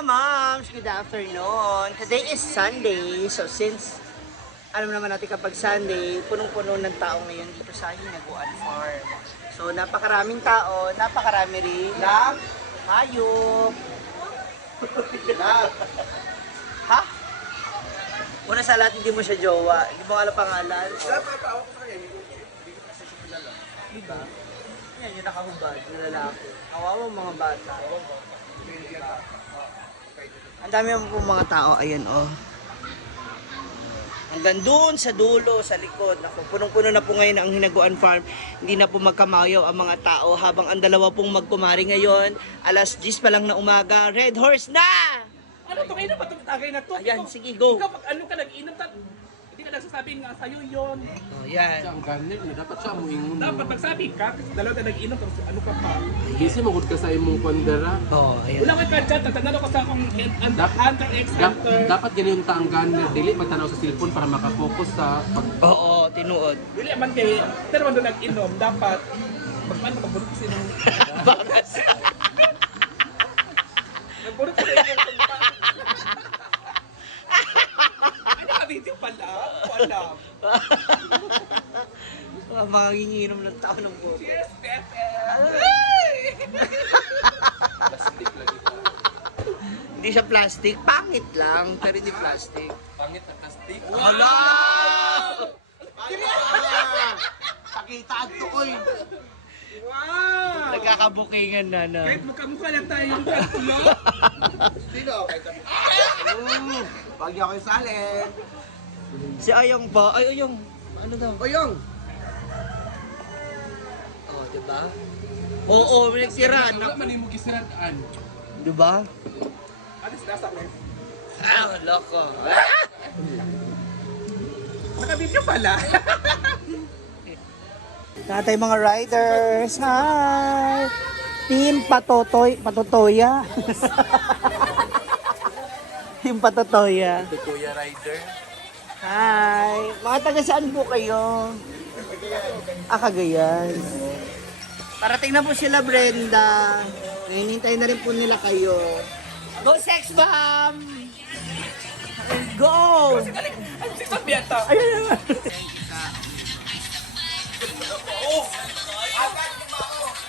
Moms! Good afternoon! Today is Sunday, so since alam naman natin kapag Sunday, punong-puno ng tao ngayon dito sa Hinaguan Farm. So napakaraming tao, napakarami rin na hayop. Ha? Una sa lahat, hindi mo siya jowa. Hindi mo alam pangalan. Diba? Yan, yung nakahubad na lalaki. Kawawa mga bata. Ang dami po mga tao, ayan oh. Hanggang doon sa dulo, sa likod. Naku, punong-puno na po ngayon ang Hinaguan Farm. Hindi na po magkamayaw ang mga tao habang ang dalawa pong magkumari ngayon. Alas 10 pa lang na umaga. Red horse na! Ano to? Kayo na ba itong tagay na to? Ayan, Ikaw- sige, go. Ikaw pag ano ka nag-inom, hindi ka nagsasabi nga sa'yo yun. Oh, yan. Siya ang ganit na dapat siya moingon. Dapat magsabi ka, kasi dalawa ka nag-inom, tapos ano ka pa. Busy magud ka sa imong kwandera. Oh, ayan. Wala ka dyan, tatanalo ko sa akong hunter, ex-hunter. Dapat ganyan ta ang ganit. Dili magtanaw sa cellphone para makafocus sa pag Oo, tinuod. Wala man kay, pero man doon nag-inom, dapat magpaano ka bulot kasi nung... Bakas. Nagbulot kasi yung kumpa. Ay, naka-video pala. Wala. Mga ginginom ng tao ng buko. Cheers, Pepe! Hindi siya plastic, pangit lang, pero hindi plastic. pangit na plastic. Hala! Pakita ang tukoy. Wow! Nagkakabukingan na. Kahit mukha lang tayo yung tatlo. Sino? Pag niyo ako salin. Si Ayong ba? Ay, Ayong. Ano daw? Oyong! Oh, diba? Oo, may nagtira. Wala man imong gisiraan. Diba? Alis nasa ko. Ah, loko. Naka-video pala. Tatay mga riders, hi! Team Patotoya. Team Patotoya. Kuya Rider. Hi! Mga taga saan po kayo? Cagayan. Parating na po sila, Brenda. Hinintay na rin po nila kayo. Go, Sex Bomb! Go! Ay, si Sabiata. Ayun!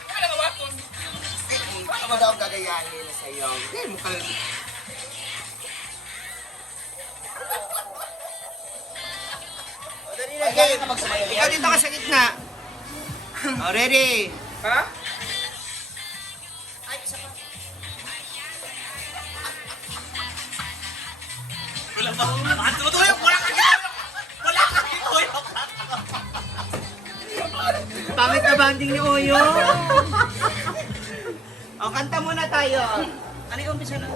Wala ka waton. Ano mo daw ang gagayahin sa iyo? Hindi mo kalang... Okay, Ikaw dito ka sa gitna. Oh, ready? Ha? Pangit na banding ni Oyo. O, kanta muna tayo. Ano yung umpisa na?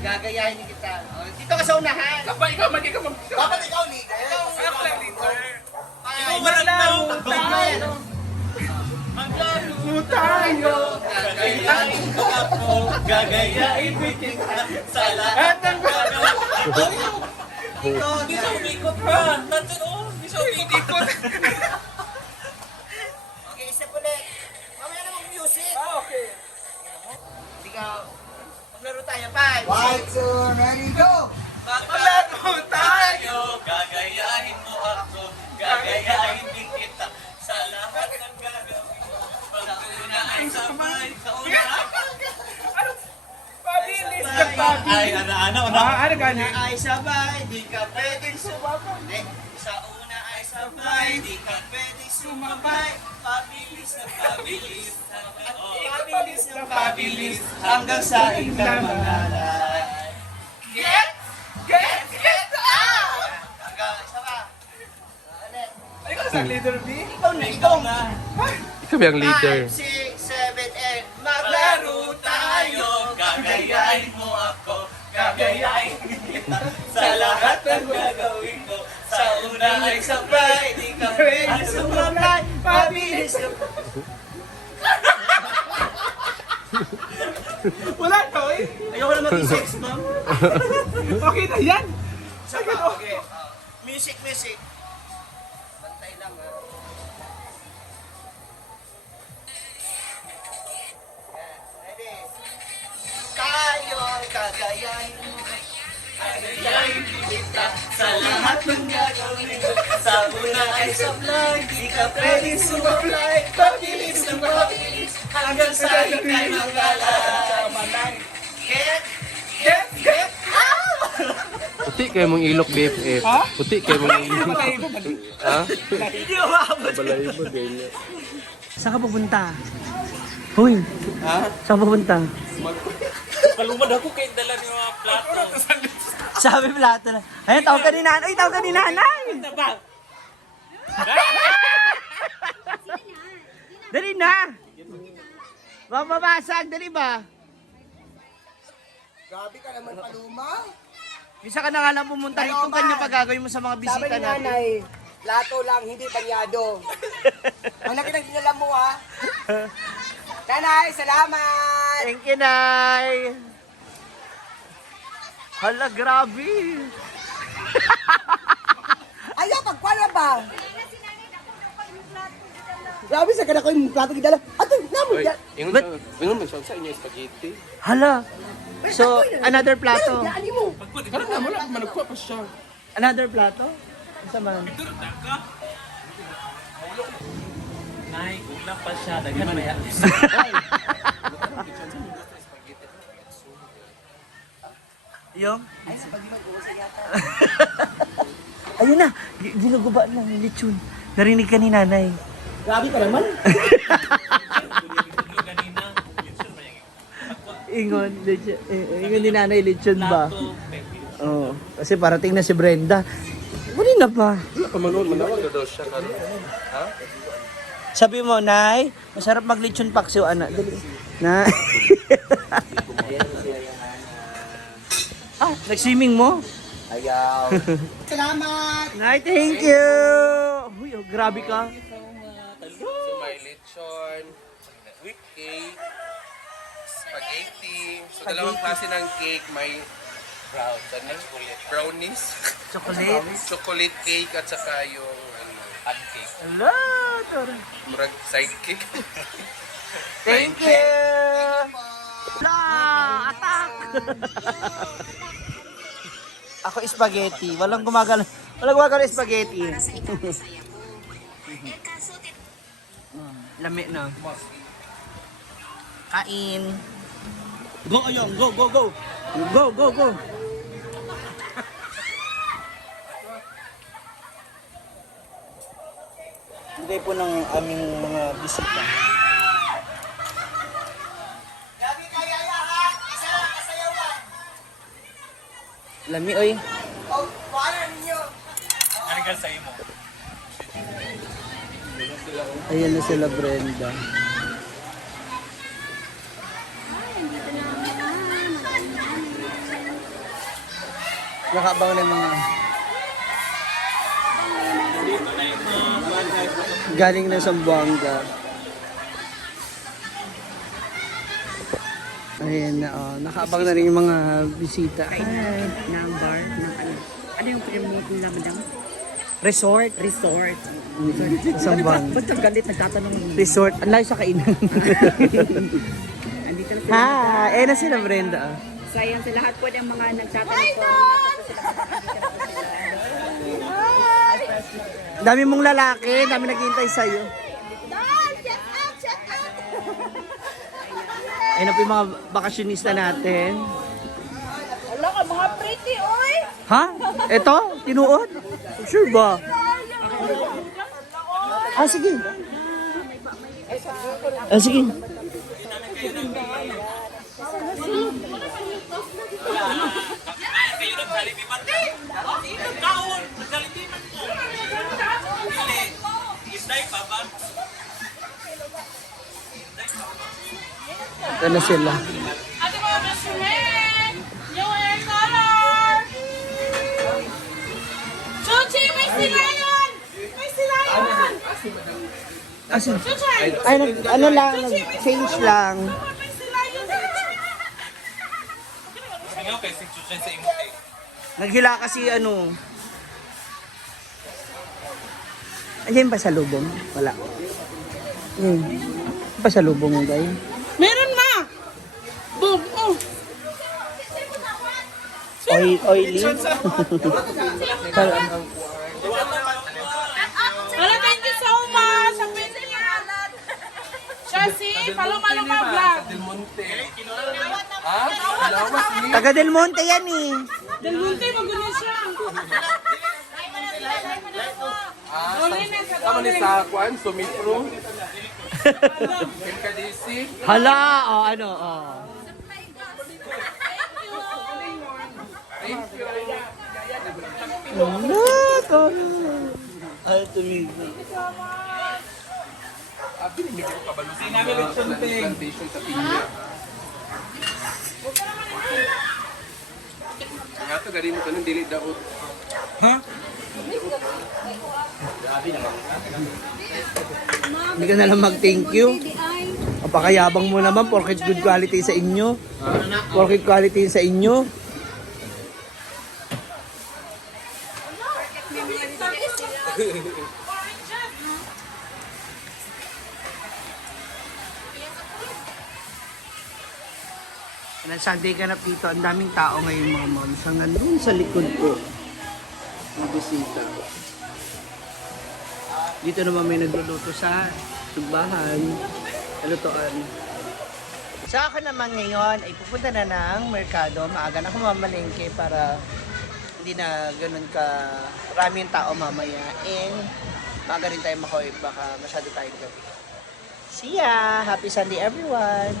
Gagayahin kita. O, dito ka sa unahan. Kapag ikaw magiging mag... Dapat ikaw leader. Ako lang leader. Ikaw maglaro tayo. Maglaro tayo. Gagayahin ko ako. Gagayahin ko kita. Sa lahat ng gagawin. Ito, Hindi siya umikot ha. Nandun oh. Hindi siya umikot. okay, isa ulit. Mamaya na mag-music. Ah, okay. Hindi ka, maglaro tayo. 5, 1, 2, ready, go! Maglaro tayo, gagayahin mo ako, gagayahin din kita sa lahat ng gagawin ko. Pagkuna ay sabay, kauna Ano? Pabilis na ay pabilis. ano. Ano gani? Ay sabay, di ka pwedeng sumabay. Sa una ay sabay, di ka pwedeng sumabay. Pabilis na pabilis, pabilis na pabilis, hanggang sa ikamangalay. Get! Get! Get! Ah! Hanggang, isa pa. Ulit. Ay, ko sa leader B? Ikaw na. Ikaw ba ang 5, 6, 7, 8. Maglaro tayo. Gagayahin mo ako. Gagayahin kita. Sa lahat ng gagawin ko. Sa una ay sabay. Di ka pwede sumabay. Mabilis na. Wala to eh. Ayoko na mag-sex, ma'am. Okay na yan. Saka, okay. Music, music. Bantay lang, ha. Ready? Tayo sayang, kagayahin mo. Kagayahin kita sa lahat ng gagawin ko. Sa una ay sablay, di ka pwedeng sumablay. Pabilis ng pabilis, hanggang sa ikay mangalay. Get! Puti kayo mong ilok BFF. Ha? Puti kayo mong ilok. Ha? Hindi umabot. Balay mo ganyan. Saan ka pupunta? Hoy, saan ka pupunta? Kalumad ako kay dala ni mga plato. Sabi plato na. Ayun, tawag ka ni nanay. Tawag ka ni nanay. Dali na. Mababasag, dali ba? Grabe ka naman, Paluma. Bisa ka na nga lang pumunta rito. Kanya pa gagawin mo sa mga Sabi bisita ni natin. nanay, plato lang, hindi panyado. Malaki ng dinala mo, ha? Nanay, salamat! Thank you, Nay. Hala, grabe. Ayaw, pagkwala ba? Grabe sa kana ko yung plato gidala. Ato, naman yan. Ingon man sa inyo spaghetti. Hala. So, another plato. Ani mo. Karon na, wala managkuha pa siya. Another plato? Isa man. Nay, kulang pa siya. Daghan na yan. Yung? Ayun na, ginuguba na ng lechon. Narinig ka ni nanay. Grabe ka naman. Ingon, lechon. Ingon ni nanay, lechon ba? Oo. Kasi parating na si Brenda. Muli na pa. Wala ka manoon, manawag na daw siya karon. Ha? Sabi mo, Nay, masarap mag-lechon paksiw, anak. Dali. Na. Ah, nag-swimming mo? Ayaw. Salamat! Nay, thank you! Uy, oh, grabe ka. So may lechon, with cake, spaghetti. So dalawang klase ng cake, may brownies, Chocolate. chocolate cake at saka yung pancake. Hello! Tara. Murag side cake. Thank you! La! Attack! Ako spaghetti. Walang gumagalaw. Walang gumagalaw spaghetti. Lami na. Kain. Go, Ayong. Go, go, go. Go, go, go. Bigay po ng aming mga bisita. Grabe kaya lahat! Isa lang kasayawan! Lami, oy. Oh, paano ninyo? Ano ka sa imo? Ayan na sila, Brenda. Nakabang na yung mga... Galing na sa Buanga. Ayan na, oh. Nakaabang na rin yung mga bisita. Number ng ano. Ano yung pyramid nila, madam? Resort. Resort. Sa Buanga. Ba't ang galit? Nagtatanong mo. Resort. Ang layo sa kainan. Andito na sila. Ha, ayan na sila, Brenda. Oh. Sayang sa lahat po ng mga nagtatanong ko. Dami mong lalaki, dami naghihintay sa'yo. Ayun na po yung mga bakasyonista natin. Wala ka, mga pretty, oy! Ha? Ito? Tinuod? Sure ba? Ah, sige. Ah, sige. Kayo nagkalipiman ka? Kaon! Nagkalipiman ko! Isday pa ba? Ito na sila. Ate mo, Masulen! Yung air color! Chuchi, may silayan! May silayan! Asan? Chuchi! Ay, ano lang, nag-change lang. May silayan! Singaw kay si Chuchen sa imo eh. Naghila kasi ano. Ayan pa sa lubong? Wala. Pa sa lubong yung guy. Meron na! Boom! Oh! Oily. Hello, thank you so much. Ang pwede niya. Chelsea, paloma-loma vlog. Taga Del Monte yan eh. Del Monte, magulo siya. Tama ni sa Kwan, Sumipro. Kadisi. Hala, ano, Ay, tumigil. Binibigyan ko kabalo sa mga plantation sa Pinya. Kaya ito, galing mo ito ng dili daot. Hindi ka na lang mag-thank you. Napakayabang mo naman, porket good quality sa inyo. Porket quality sa inyo. Sunday ka na dito, ang daming tao ngayon mga moms. Hanggang doon sa likod ko. Ang bisita. Dito naman may nagluluto sa sugbahan. Lutoan. Sa akin naman ngayon ay pupunta na ng merkado. Maaga na ako mamalengke para hindi na ganun ka maraming tao mamaya. And maaga rin tayo makauwi baka masyado tayong gabi. See ya! Happy Sunday everyone!